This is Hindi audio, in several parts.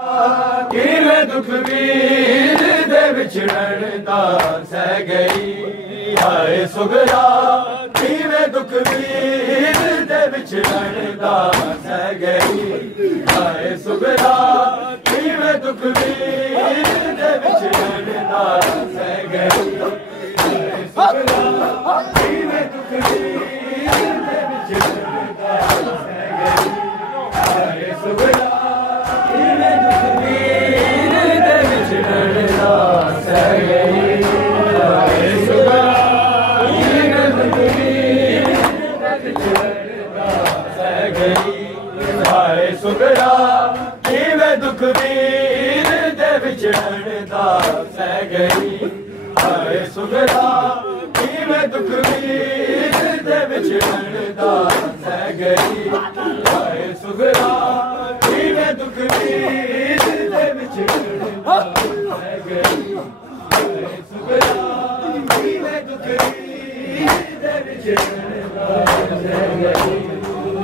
किवें दुख वीर दे विछड़न दा सह गई। हाय सुगरा किवें दुख वीर दे विछड़न दा सह गई। हाय सुगरा किवें दुख वीर दे विछड़न दा सह गई। हाय सुगरा किवें दुख वीर दे विछड़न दा सह गई। हाय सुगरा सुगरा किवें दुख वीर दे विछड़न दा सह गई। हाय सुगरा किवें दुख वीर दे विछड़न दा सह गई। हाय सुगरा किवें दुख वीर दे विछड़न दा सह गई। हाय सुगरा किवें दुख वीर दे विछड़न दा सह गई।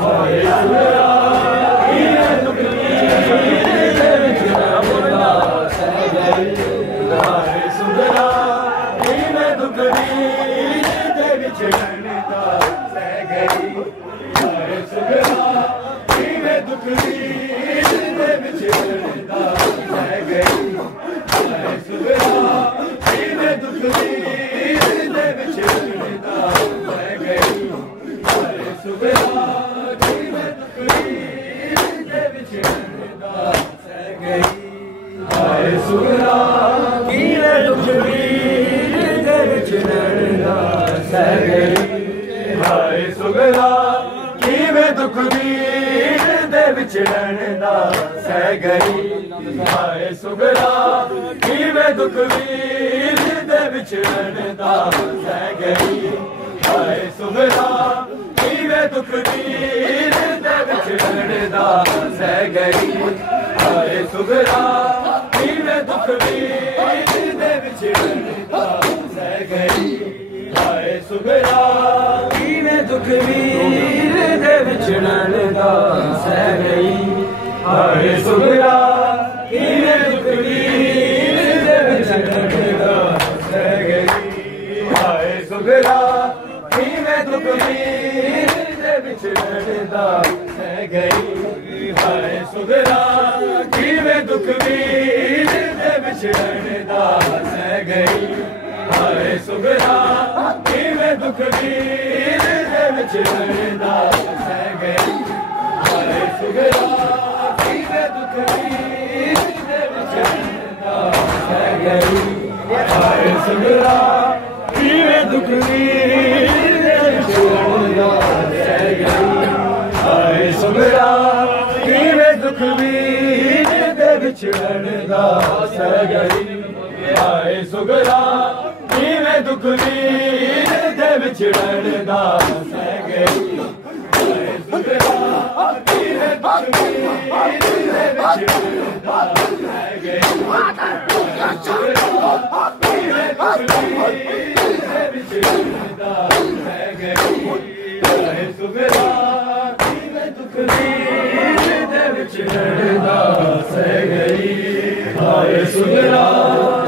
हाय सुगरा किवें दुख वीर दे विछड़न दा सह गई। हाय सुगरा किवें दुख वीर दे विछड़न दा सह गई। हाय सुगरा किवें दुख वीर दे विछड़न दा सह गई। हाय सुगरा किवें दुख वीर दे विछड़न दा सह गई। हाय सुगरा किवें दुख वीर दे विछड़न दा सह गई। हाय सुगरा किवें दुख वीर दे विछड़न दा सह गई। हाय सुगरा किवें दुख वीर दे विछड़न दा सह गई। हाय सुगरा किवें दुख वीर दे विछड़न दा सह गई। हाय सुगरा किवें दुख वीर दे विछड़न दा सह गई। हाय सुगरा किवें दुख वीर दे विछड़न दा सह गई। हाय सुगरा किवें दुख वीर दे विछड़न दा सह गई। हाय सुगरा किवें दुख वीर दे विछड़न दा सह गई। हाय सुगरा किवें दुख वीर दे विछड़न दा सह गई। हाय सुगरा किवें दुख वीर दे विछड़न दा सह गई। हाय सुगरा किवें दुख वीर दे विछड़न दा सह गई। हाय सुगरा किवें दुख वीर दे विछड़न दा सह गई। हाय सुगरा किवें दुख वीर दे विछड़न दा सह गई। हाय सुगरा किवें दुख वीर दे विछड़न दा सह गई। हाय सुगरा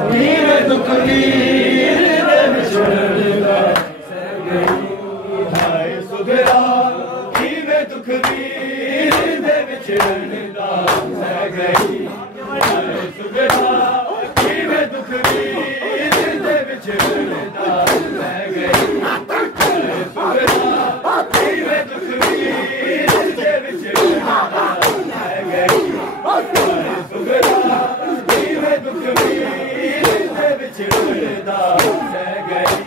किवें दुख वीर दे विछड़न दा सह गई। हाय सुगरा किवें दुख वीर दे विछड़न दा सह गई। हाय सुगरा किवें दुख वीर दे विछड़न दा सह गई।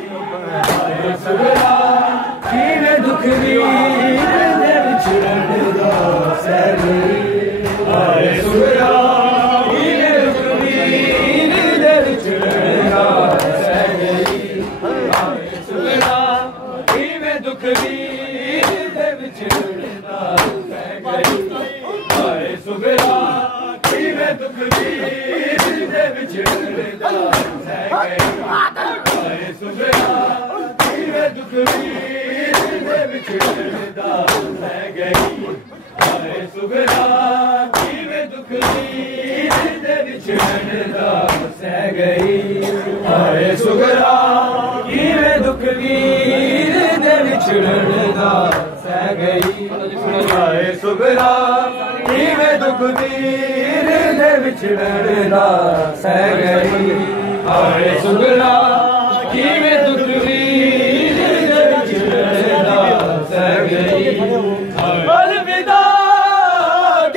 हाय सुगरा किवें दुख वीर दे विछड़न दा सह गई। हाय सुगरा किवें दुख वीर दे विछड़न दा सह गई। हाय सुगरा किवें दुख वीर दे विछड़न दा सह गई। हाय सुगरा किवें दुख वीर दे विछड़न दा सह गई। हाय सुगरा किवें दुख वीर दे विछड़न दा सह गई। हाय सुगरा किवें दुख वीर दे विछड़न दा सह गई हाय सुगरा किवें दुख वीर दे विछड़न दा सह गई हाय सुगरा किवें दुख वीर दे विछड़न दा सह गई हाय सुगरा किवें दुख वीर दे विछड़न दा सह गई अलविदा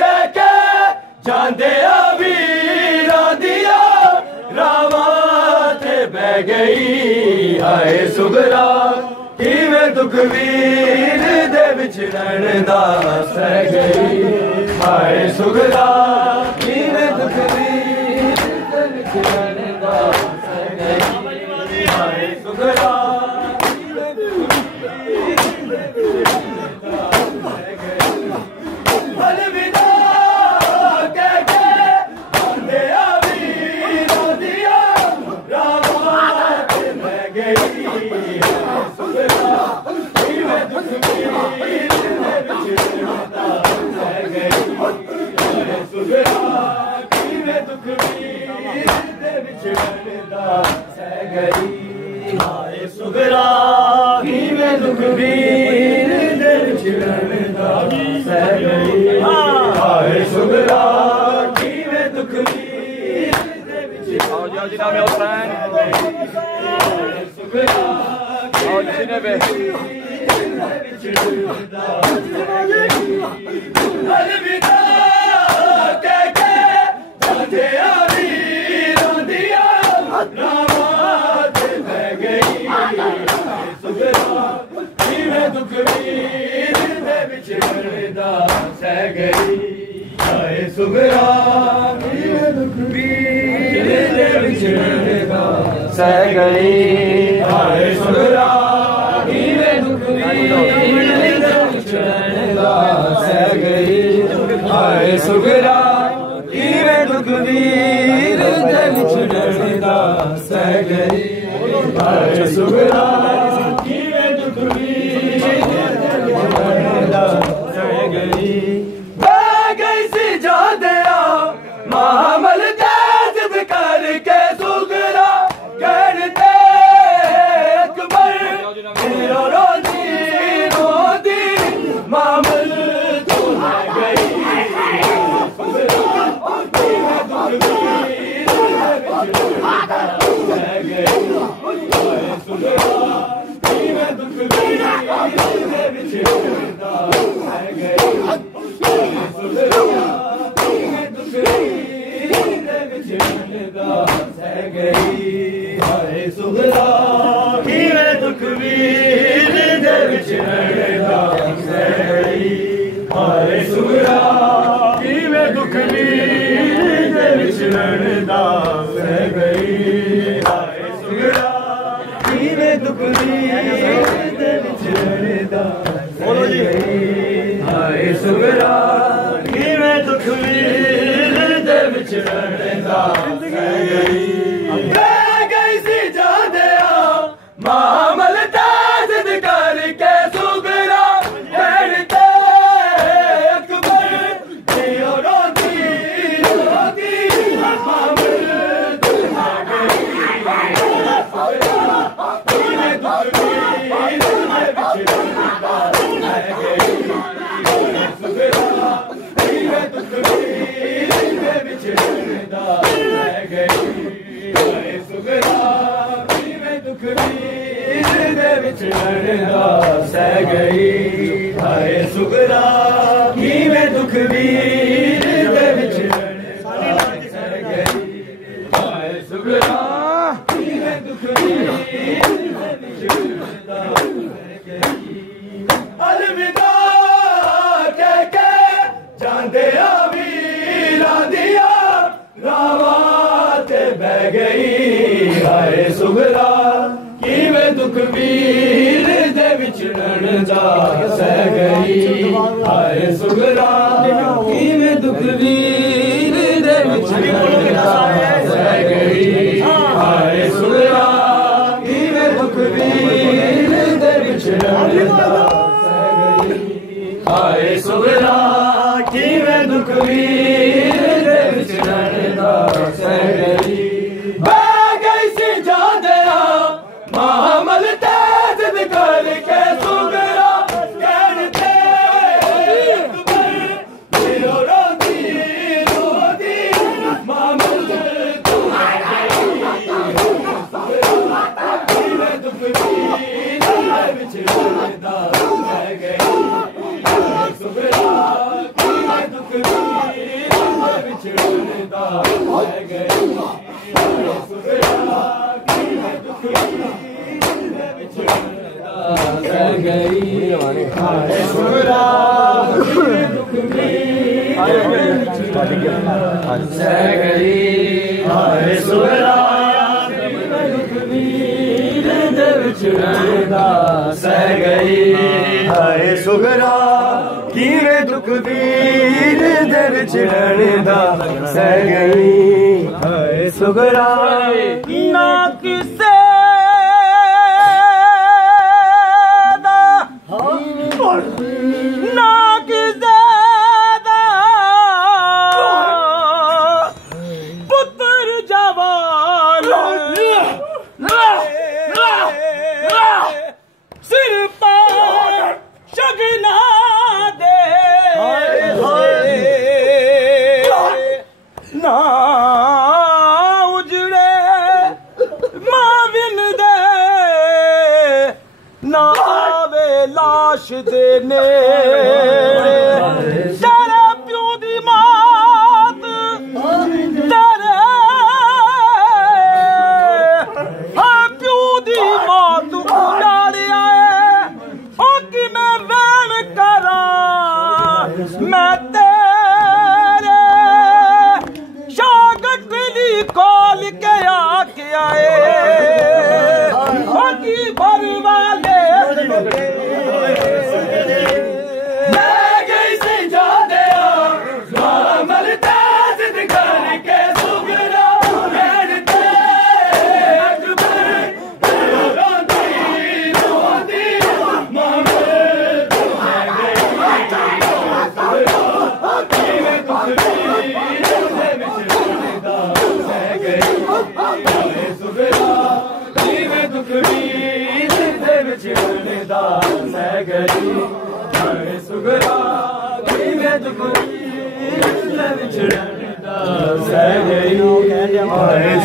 कह के जांदे वीरां दिया रावां ते बह गई हाय सुगरा किवें दुख वीर दे विछड़न दा सह गई हाय सुगरा किवें दुख वीर दे विछड़न दा सह गई हाय सुगरा अलविदा कह के जांदे वीरां दिया रावां ते बह गई सुगरा किवें दुख वीर दे विछड़न दा सह गई सुगरा किवें दुख वीर दे विछड़न दा सह गई हाय सुगरा किवें दुख वीर दे विछड़न दा सह गई हाय सुगरा किवें दुख वीर दे विछड़न दा सुगरा अलविदा कह के जांदे वीरां दिया रावां ते बह गई सुगरा किवें दुख वीर दे विछड़न दा सह गई हाय सुगरा किवें दुख वीर दे विछड़न दा सह गई हाय सुगरा किवें दुख वीर दे विछड़न दा सह गई हाय सुगरा किवें दुख वीर दे विछड़न दा सह गई हाय सुगरा किवें दुख वीर दे विछड़न दा सह गई बह गई सी जांदिया मामल तेज करके सुगरा करते अकबर तेरा रोजी रोदी मामल तो रह गई किवें दुख वीर दे विछड़न दा सह गई सुगरा किवें दुख वीर दे विछड़न दा सह गई हाय सुगरा किवें दुख वीर दे विछड़न दा सह गई हाय सुगरा किवें दुख वीर दे विछड़न दा सह गई हाय सुगरा किवें दुख वीर दे विछड़न दा बोलो जी हाय सुगरा किवें दुख वीर दे विछड़न दा सह गई बह गई सी जांदिया मामल तेज करके सुगरा करते अकबर तेरा रोती रोती मामल तो रह गई किवें दुख वीर दे विछड़न दा सह गई सुगरा किवें दुख वीर दे विछड़न दा सह गई हाय सुगरा किवें दुख वीर दे विछड़न दा सह गई हाय सुगरा किवें दुख वीर दे विछड़न दा सह गई हाय सुगरा किवें दुख वीर दे विछड़न दा सह गई अलविदा कह के जांदे वीरां दिया रावां ते बह गई हाय सुगरा किवें दुख वीर दे विछड़न दा सह गई हाय सुगरा किवें दुख वीर दे विछड़न दा सह गई हाय सुगरा किवें दुख वीर दे विछड़न दा सह गई हाय सुगरा किवें दुख वीर दे विछड़न हाय सुगरा कीरे दुख वीर दे विच रहंदा सह गई हाय सुगरा ना किसे दा ना किसे दा पुत्र जवान सिर पर शगना दे ना उजड़े माविन दे ना आवे लाश देने तेरे प्यो दी मात तेरे हाँ प्यो दी मात उजाड़िया कि मैं वैन करा मैं तेरे शागटली खोल के आके आए कि भर वाले मैं गई से जाने मामल ताज करके सुगरा बैठते अकबर रोती रोती सुगरा मैं दुख सह गई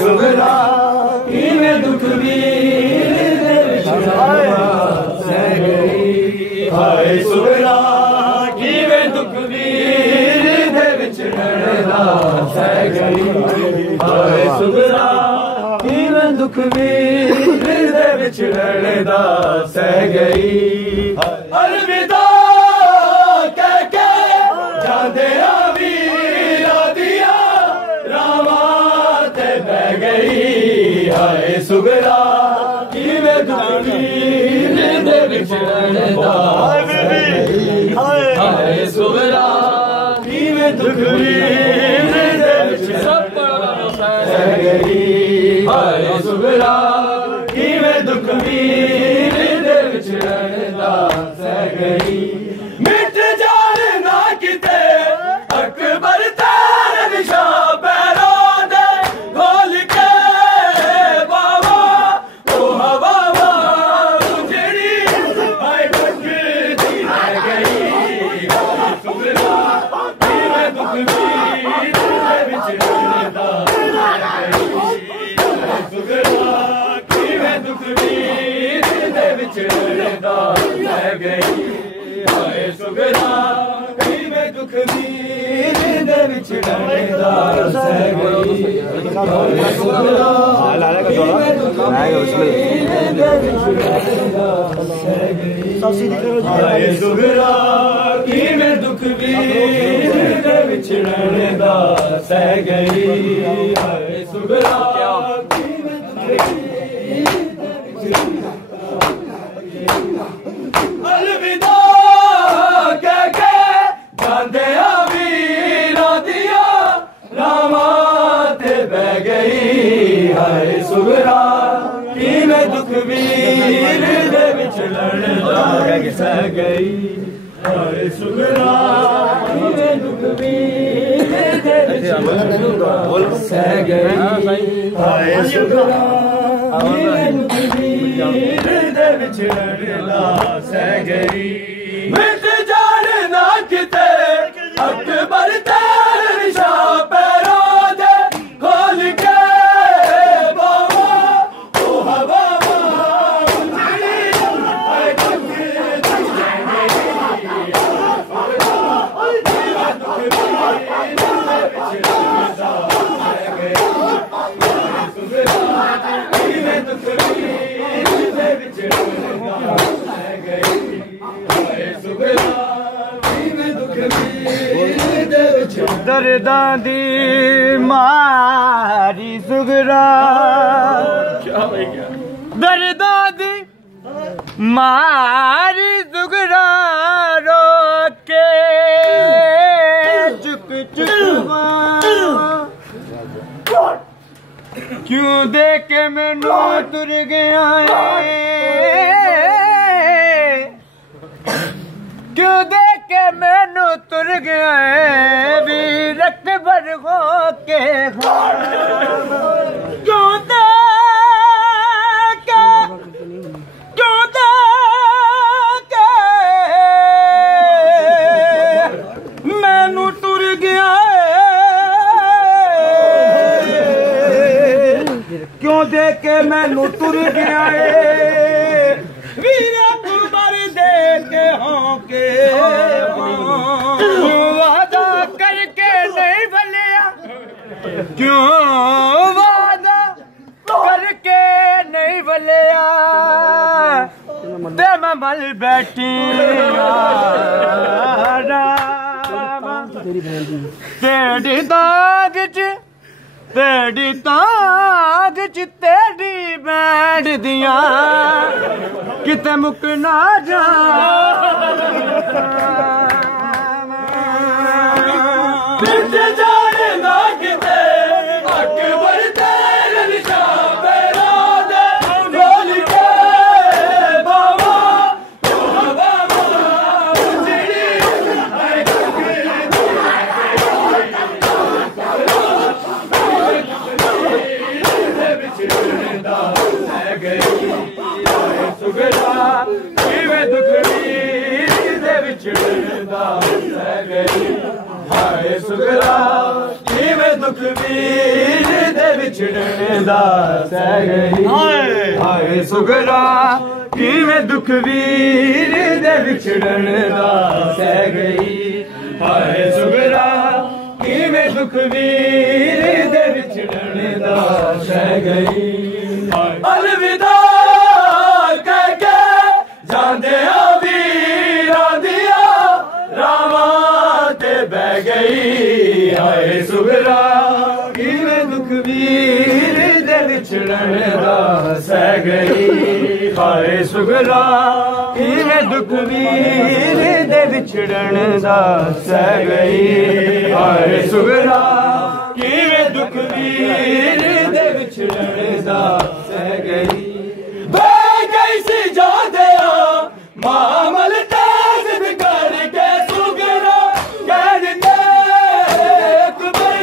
सुगरा मैं दुख सह गई हाय सुगरा मैं दुख सह गई हाय सुगरा मैं दुख सह गई अलविदा कह के जादे वीरा दिया रामा ते बह गई हाय सुगरा मैं दुख हाय सुगरा मैं दुख सह गई हाय सुगरा मैं दुख सह गई मिट जाने ना किते अकबर तेरे निशान पैरों दे खोल के बाबा ओ हवा उजड़ी हाय भटकती रह गई सुगरा मैं दुख सुगरा मैं दुख सह गई हाय सुगरा मैं दुख सह गई हाय सुगरा मैं दुख सह गई हाय सुगरा अलविदा कह के जांदे वीरा दिया रामा ते बह गई हाय सुगरा मैं दुख वीर दे विच लड़दा सह गई हाय सुगरा मैं दुख वीर दे विच लड़दा सह गई हाय सुगरा मैं दुख वीर दे विच लड़दा सह गई मिट जाने ना किते अकबर तेरे निशान पैरों दे खोल के बाबा ओ हवा उजड़ी दर्दां दी मारी सुगरा दर्दां दी मारी सुगरा रो के चुक चुक क्यों दे के मैनू तुर गया क्यों दे के मैनू तुर गया भी रक्त भर हो के क्यों दे मैनू तुर गया क्यों दे के मैनू तुर गया वीर अकबर दे के हों के वादा करके नहीं भलिया क्यों वादा करके नहीं भलिया ते मैं मल बैठी तेरी दाग च तेरी बैंड दिया किते मुक ना जा पीछे जाने ना किते अकबर तेरे निशान पे रोदे बोल के बाबा बाबा चिड़ी सुगरा किवें दुख वीर दे विछड़दा है गई हाय सुगरा किवें दुख वीर दे विछड़दा है गई हाय सुगरा किवें दुख वीर दे विछड़दा है गई हाय सुगरा किवें दुख वीर दे विछड़दा है गई अलविदा कह के जांदे वीरां दिया रावां ते बह गई हाय सुगरा किवें दुख वीर दे विछड़न दा सह गई हाय सुगरा किवें दुख वीर दे विछड़न दा सह गई हाय सुगरा किवें दुख वीर दे विछड़न दा सह गई कैसी जा दिया मामल ताज बिगाड़ के सुगरा कहते अकबर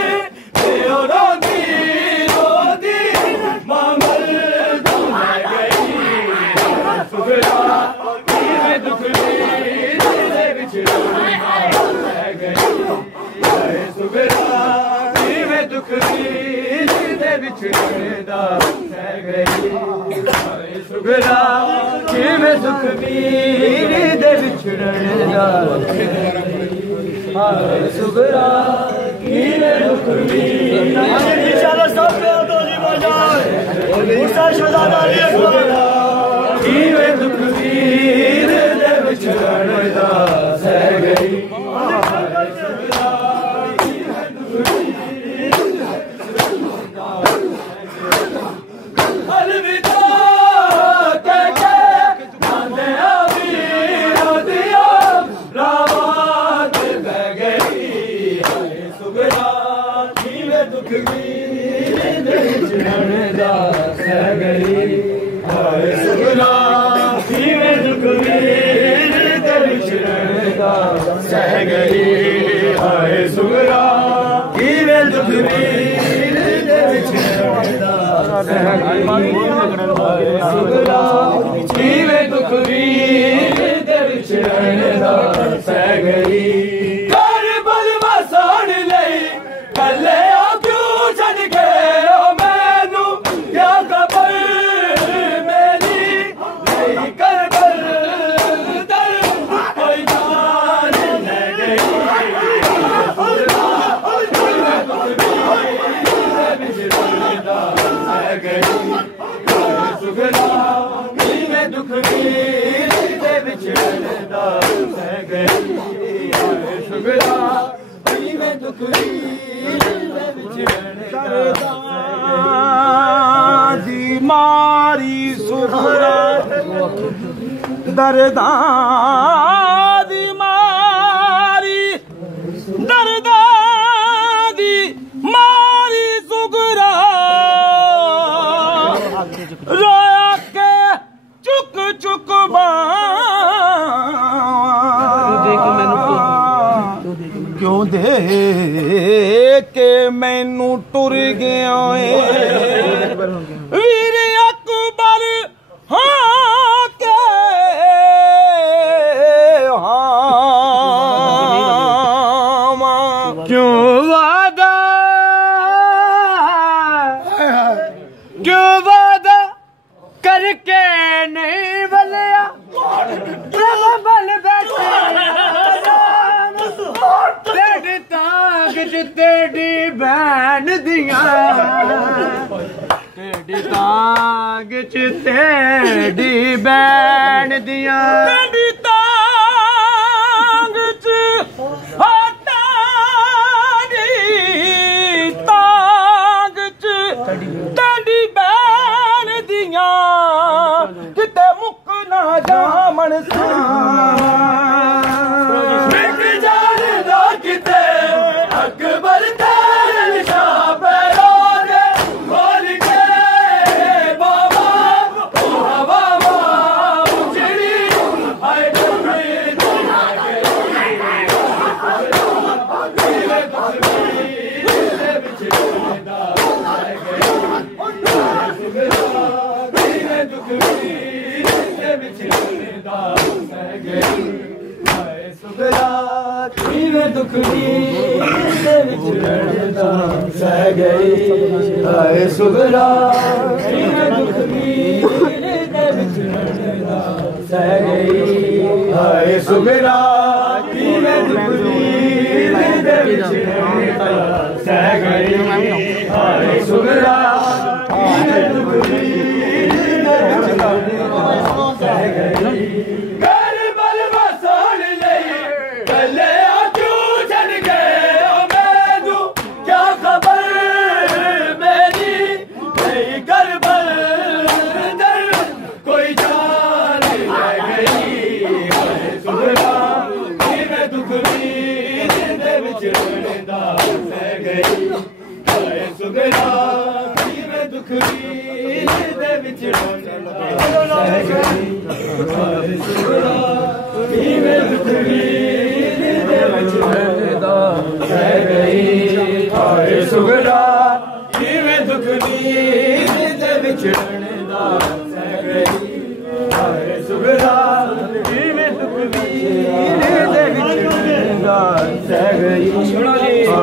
रोदी मामल तुम गई सुगरा किवें दुख वीर दे विछड़न गई सुगरा किवें दुख वीर दे विछड़न दा गई सुगरा किवें दुख वीर दे विछड़न दा हाय सुगरा किवें दुख वीर इंशाअल्लाह सब पे तो जी बजाए मुर्शद शहजादा अली अकबर किवें दुख वीर दे विछड़न दा सह गई अलविदा कह के जांदे वीरां दिया रावां ते बह गई हाय सुगरा किवें दुख वीर दे विछड़न दा सह गई हाय सुगरा किवें दुख वीर दे विछड़न दा सह गई हाय सुगरा किवें दुख वीर दे विछड़न दा सह गई सुगरा किवें दुख वीर दे विछड़न दा सह गई करबल वसाण लई कल्ले क्यों छड़ गए मैनू क्या खबर मेरी नहीं करबल दर कोई जान ले गई सुगरा किवें दुख वीर दे विछड़न दा सह गई सुगरा किवें दुख दी मारी सुखरा दर्दा दी मारी दर्दा दी मारी सुखरा रोया के चुक चुक क्यों दे के मैनू टुर गया वीर अकबर हाँ के हाँ क्यों वादा करके नहीं बलिया बल बैठे तेरी तांग च तेरी बहन दिया तेरी तांग च तेरी बहन दिया तेरी तांग च तांग च तेरी बहन दिया किते मुक ना जामन सा दुख सह गई हाय सुगरा दुख सह गई हाय सुगरा सह गई हाय सुगरा सह गई